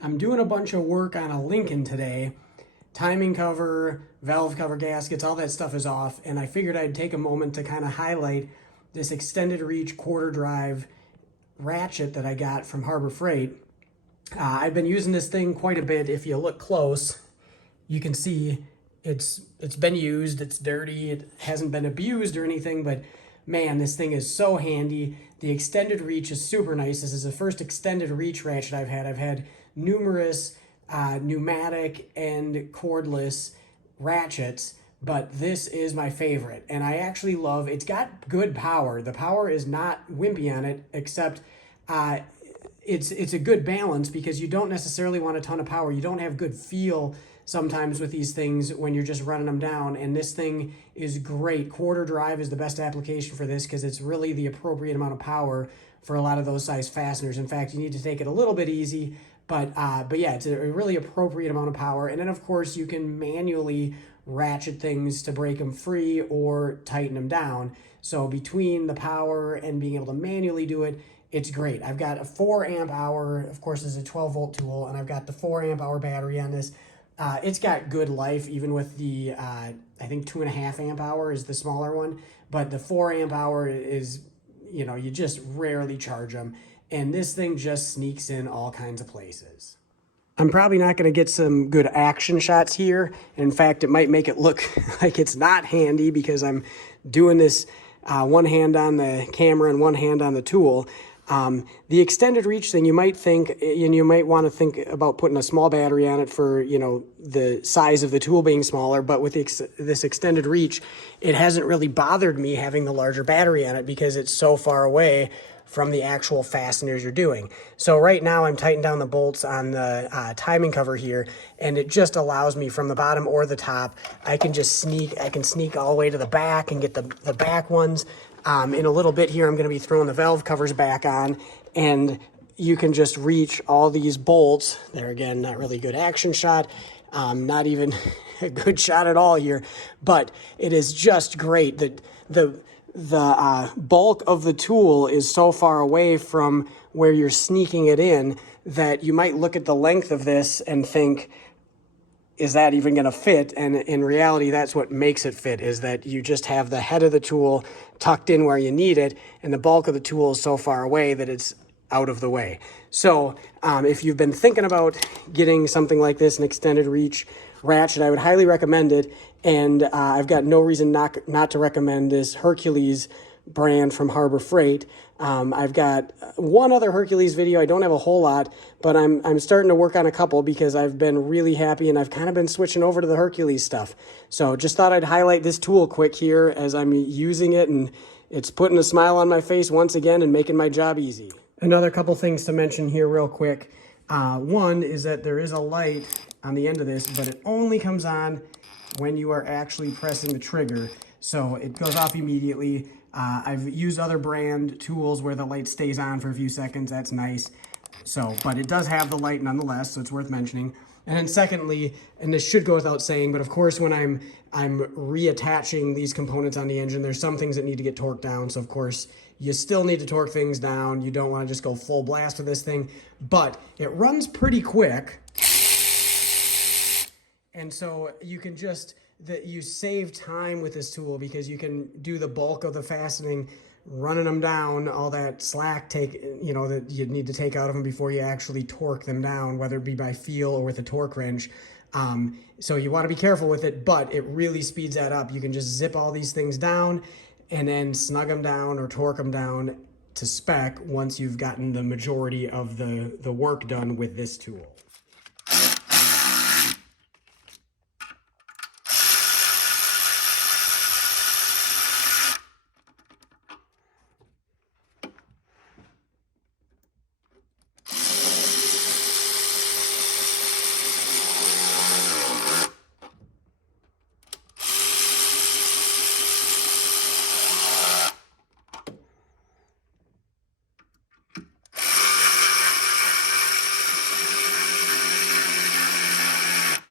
I'm doing a bunch of work on a Lincoln today. Timing cover, valve cover gaskets, all that stuff is off. And I figured I'd take a moment to kind of highlight this extended reach quarter drive ratchet that I got from Harbor Freight. I've been using this thing quite a bit. If you look close, you can see it's been used, it's dirty, it hasn't been abused or anything, but man, this thing is so handy. The extended reach is super nice. This is the first extended reach ratchet I've had. I've had numerous pneumatic and cordless ratchets, but this is my favorite. And I actually love, it's got good power. The power is not wimpy on it, except it's a good balance because you don't necessarily want a ton of power. You don't have good feel sometimes with these things when you're just running them down, and this thing is great. Quarter drive is the best application for this because it's really the appropriate amount of power for a lot of those size fasteners. In fact, you need to take it a little bit easy, but yeah, it's a really appropriate amount of power. And then of course you can manually ratchet things to break them free or tighten them down. So between the power and being able to manually do it, it's great. I've got a 4 amp hour, of course this is a 12 volt tool, and I've got the 4 amp hour battery on this. It's got good life, even with the, I think 2.5 amp hour is the smaller one, but the 4 amp hour is, you know, you just rarely charge them. And this thing just sneaks in all kinds of places. I'm probably not going to get some good action shots here. In fact, it might make it look like it's not handy because I'm doing this one hand on the camera and one hand on the tool. The extended reach thing, you might think, and you might want to think about putting a small battery on it for, you know, the size of the tool being smaller, but with this extended reach, it hasn't really bothered me having the larger battery on it because it's so far away from the actual fasteners you're doing. So right now I'm tightening down the bolts on the timing cover here, and it just allows me from the bottom or the top, I can sneak all the way to the back and get the back ones. In a little bit here, I'm going to be throwing the valve covers back on, and you can just reach all these bolts. There again, not really good action shot, not even a good shot at all here, but it is just great that the bulk of the tool is so far away from where you're sneaking it in that you might look at the length of this and think, is that even going to fit? And in reality, that's what makes it fit, is that you just have the head of the tool tucked in where you need it, and the bulk of the tool is so far away that it's out of the way. So if you've been thinking about getting something like this, an extended reach ratchet, I would highly recommend it. And I've got no reason not to recommend this Hercules brand from Harbor Freight. I've got one other Hercules video. I don't have a whole lot, but I'm starting to work on a couple because I've been really happy, and I've kind of been switching over to the Hercules stuff. So just thought I'd highlight this tool quick here as I'm using it, and it's putting a smile on my face once again and making my job easy. Another couple things to mention here real quick. One is that there is a light on the end of this, but it only comes on when you are actually pressing the trigger. So it goes off immediately. I've used other brand tools where the light stays on for a few seconds. That's nice. So, but it does have the light nonetheless, so it's worth mentioning. And then secondly, and this should go without saying, but of course when I'm reattaching these components on the engine, there's some things that need to get torqued down. So of course you still need to torque things down. You don't want to just go full blast with this thing, but it runs pretty quick. And so you can just, you save time with this tool because you can do the bulk of the fastening, running them down, all that slack you know, that you need to take out of them before you actually torque them down, whether it be by feel or with a torque wrench. So you want to be careful with it, but it really speeds that up. You can just zip all these things down and then snug them down or torque them down to spec once you've gotten the majority of the work done with this tool.